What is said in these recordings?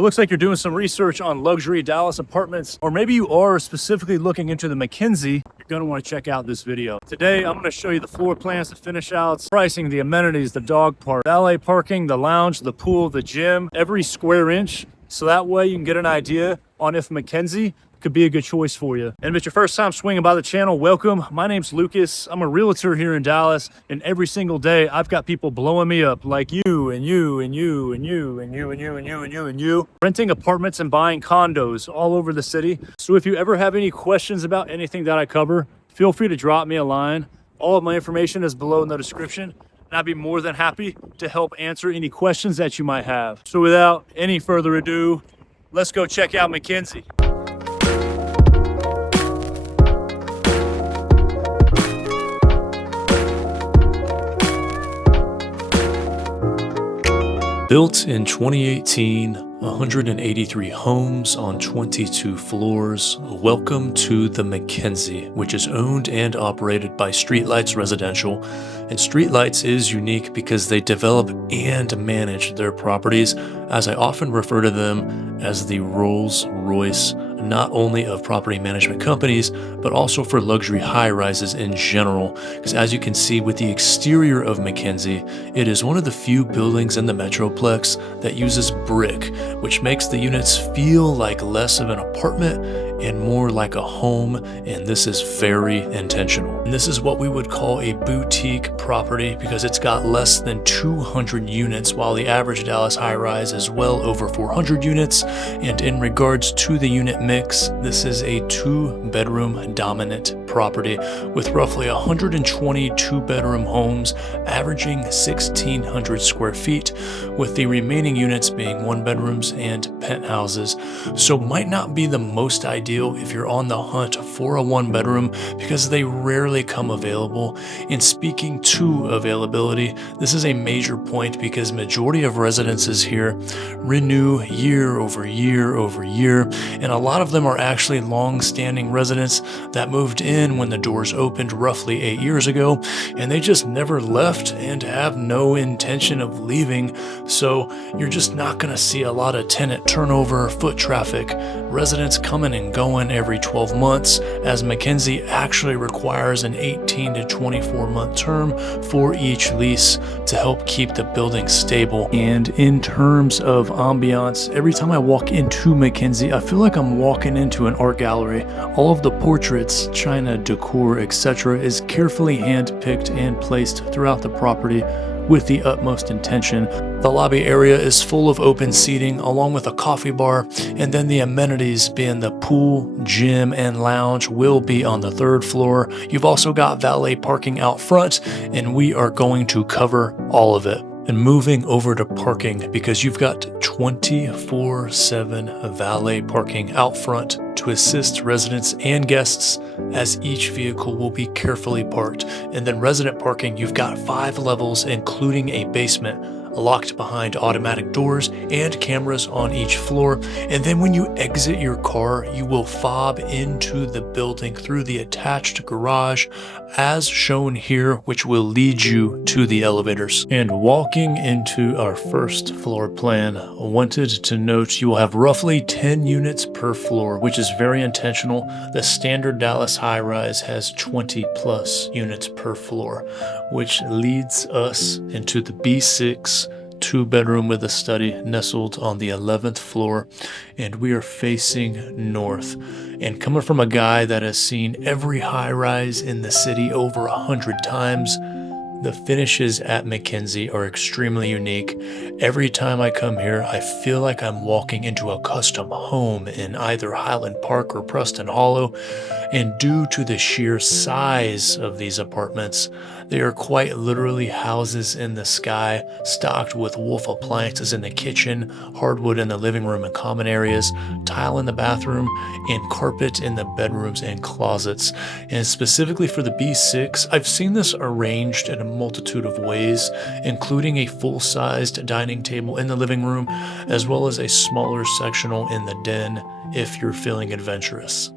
It looks like you're doing some research on luxury Dallas apartments, or maybe you are specifically looking into the McKenzie. You're going to want to check out this video. Today, I'm going to show you the floor plans, the finish outs, pricing, the amenities, the dog park, valet parking, the lounge, the pool, the gym, every square inch. So that way you can get an idea on if McKenzie could be a good choice for you. And if it's your first time swinging by the channel, welcome. My name's Lucas. I'm a realtor here in Dallas, and every single day I've got people blowing me up like you and you and you and you and you and you and you and you and you, renting apartments and buying condos all over the city. So if you ever have any questions about anything that I cover, feel free to drop me a line. All of my information is below in the description, and I'd be more than happy to help answer any questions that you might have. So without any further ado, let's go check out McKenzie. Built in 2018, 183 homes on 22 floors. Welcome to the McKenzie, which is owned and operated by Streetlights Residential. And Streetlights is unique because they develop and manage their properties, as I often refer to them as the Rolls-Royce, not only of property management companies, but also for luxury high-rises in general. Because as you can see with the exterior of McKenzie, it is one of the few buildings in the Metroplex that uses brick, which makes the units feel like less of an apartment and more like a home, and this is very intentional. And this is what we would call a boutique property because it's got less than 200 units, while the average Dallas high-rise is well over 400 units. And in regards to the unit mix, this is a 2-bedroom dominant property with roughly 120 2-bedroom homes averaging 1,600 square feet, with the remaining units being 1-bedrooms and penthouses. So might not be the most ideal if you're on the hunt for a 1-bedroom because they rarely come available. And speaking to availability, this is a major point because majority of residences here renew year over year over year, and a lot of them are actually long-standing residents that moved in when the doors opened roughly 8 years ago, and they just never left and have no intention of leaving. So you're just not going to see a lot of tenant turnover, foot traffic, residents coming and going every 12 months, as McKenzie actually requires an 18 to 24 month term for each lease to help keep the building stable. And in terms of ambiance, every time I walk into McKenzie, I feel like I'm walking into an art gallery. All of the portraits, china, decor, etc. is carefully hand-picked and placed throughout the property with the utmost intention. The lobby area is full of open seating along with a coffee bar, and then the amenities being the pool, gym, and lounge will be on the 3rd floor. You've also got valet parking out front, and we are going to cover all of it. And moving over to parking, because you've got 24/7 valet parking out front to assist residents and guests, as each vehicle will be carefully parked. And then resident parking, you've got 5 levels including a basement, locked behind automatic doors and cameras on each floor. And then when you exit your car, you will fob into the building through the attached garage as shown here, which will lead you to the elevators. And walking into our first floor plan, I wanted to note you will have roughly 10 units per floor, which is very intentional. The standard Dallas high-rise has 20 plus units per floor, which leads us into the B6 2-bedroom with a study nestled on the 11th floor, and we are facing north. And coming from a guy that has seen every high-rise in the city over 100 times, the finishes at McKenzie are extremely unique. Every time I come here, I feel like I'm walking into a custom home in either Highland Park or Preston Hollow. And due to the sheer size of these apartments, they are quite literally houses in the sky, stocked with Wolf appliances in the kitchen, hardwood in the living room and common areas, tile in the bathroom, and carpet in the bedrooms and closets. And specifically for the B6, I've seen this arranged in a multitude of ways, including a full-sized dining table in the living room, as well as a smaller sectional in the den if you're feeling adventurous.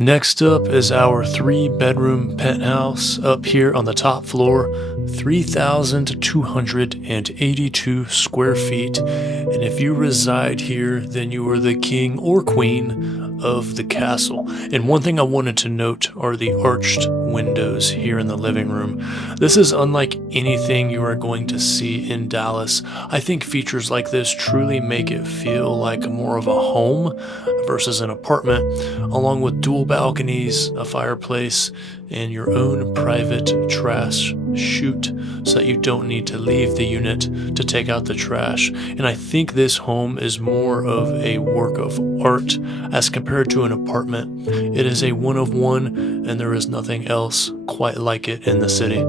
Next up is our 3-bedroom penthouse up here on the top floor, 3,282 square feet. And if you reside here, then you are the king or queen of the castle. And one thing I wanted to note are the arched windows here in the living room. This is unlike anything you are going to see in Dallas. I think features like this truly make it feel like more of a home versus an apartment, along with dual balconies, a fireplace, and your own private trash chute so that you don't need to leave the unit to take out the trash. And I think this home is more of a work of art as compared to an apartment. It is a one of one, and there is nothing else quite like it in the city.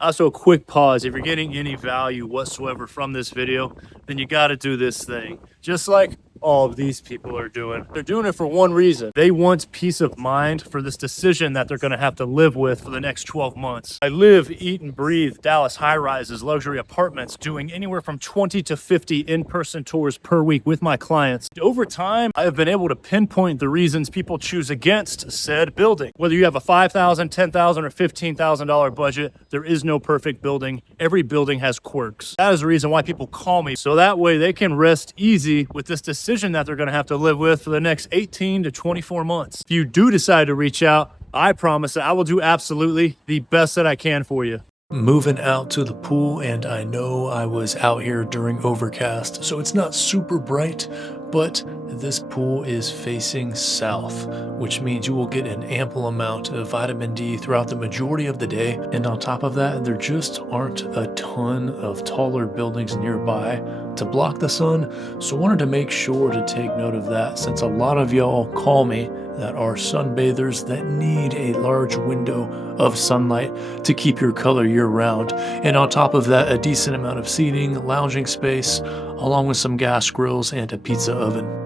Also, a quick pause. If you're getting any value whatsoever from this video, then you got to do this thing. Just like all of these people are doing. They're doing it for one reason. They want peace of mind for this decision that they're going to have to live with for the next 12 months. I live, eat, and breathe Dallas high-rises, luxury apartments, doing anywhere from 20 to 50 in-person tours per week with my clients. Over time, I have been able to pinpoint the reasons people choose against said building. Whether you have a $5,000, $10,000, or $15,000 budget, there is no perfect building. Every building has quirks. That is the reason why people call me, so that way they can rest easy with this decision that they're going to have to live with for the next 18 to 24 months. If you do decide to reach out, I promise that I will do absolutely the best that I can for you. Moving out to the pool, and I know I was out here during overcast, so it's not super bright, but this pool is facing south, which means you will get an ample amount of vitamin D throughout the majority of the day. And on top of that, there just aren't a ton of taller buildings nearby to block the sun, so I wanted to make sure to take note of that, since a lot of y'all call me that are sunbathers that need a large window of sunlight to keep your color year-round. And on top of that, a decent amount of seating, lounging space, along with some gas grills and a pizza oven.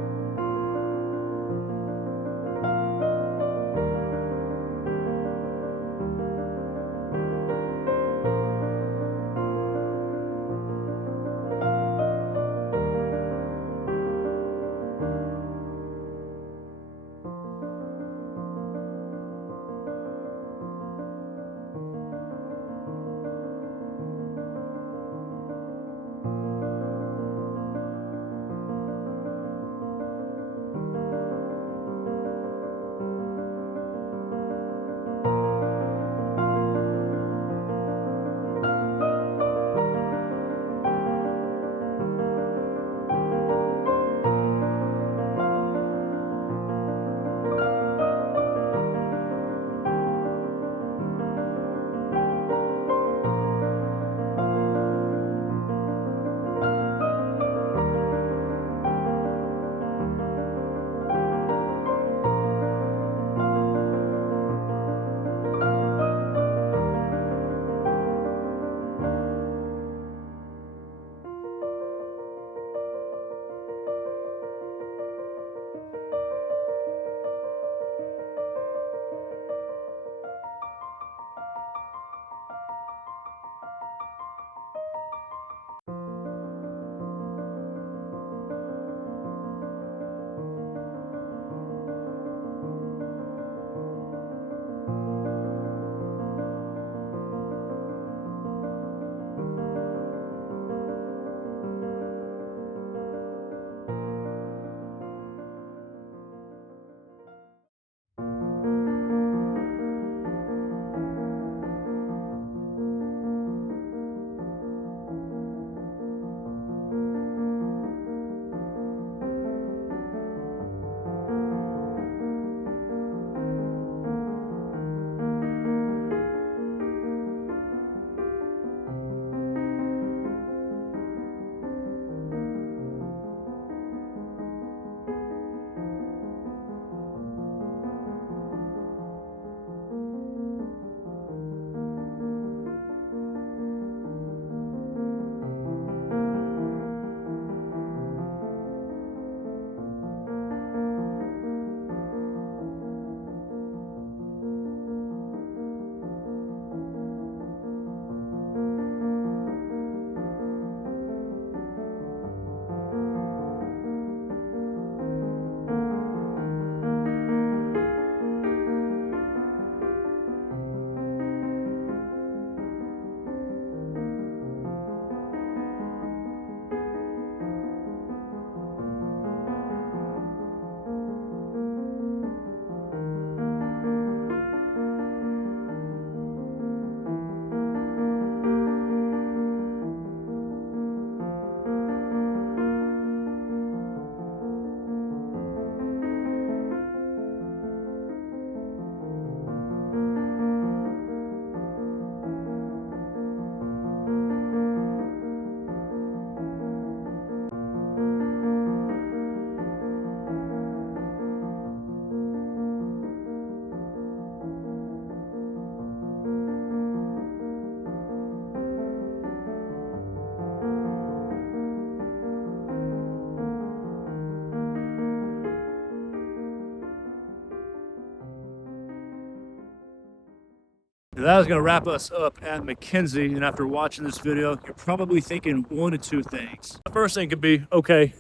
That is going to wrap us up at McKenzie. And after watching this video, you're probably thinking one of two things. The first thing could be, okay,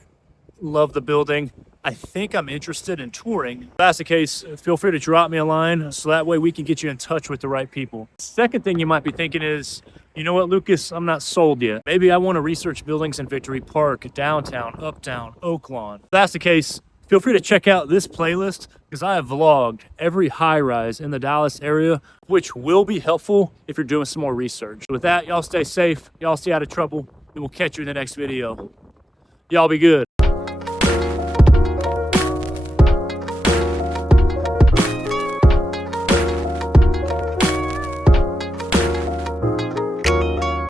love the building. I think I'm interested in touring. If that's the case, feel free to drop me a line so that way we can get you in touch with the right people. Second thing you might be thinking is, you know what, Lucas, I'm not sold yet. Maybe I want to research buildings in Victory Park, downtown, uptown, Oaklawn. If that's the case, feel free to check out this playlist because I have vlogged every high-rise in the Dallas area, which will be helpful if you're doing some more research. With that, y'all stay safe, y'all stay out of trouble, and we'll catch you in the next video. Y'all be good.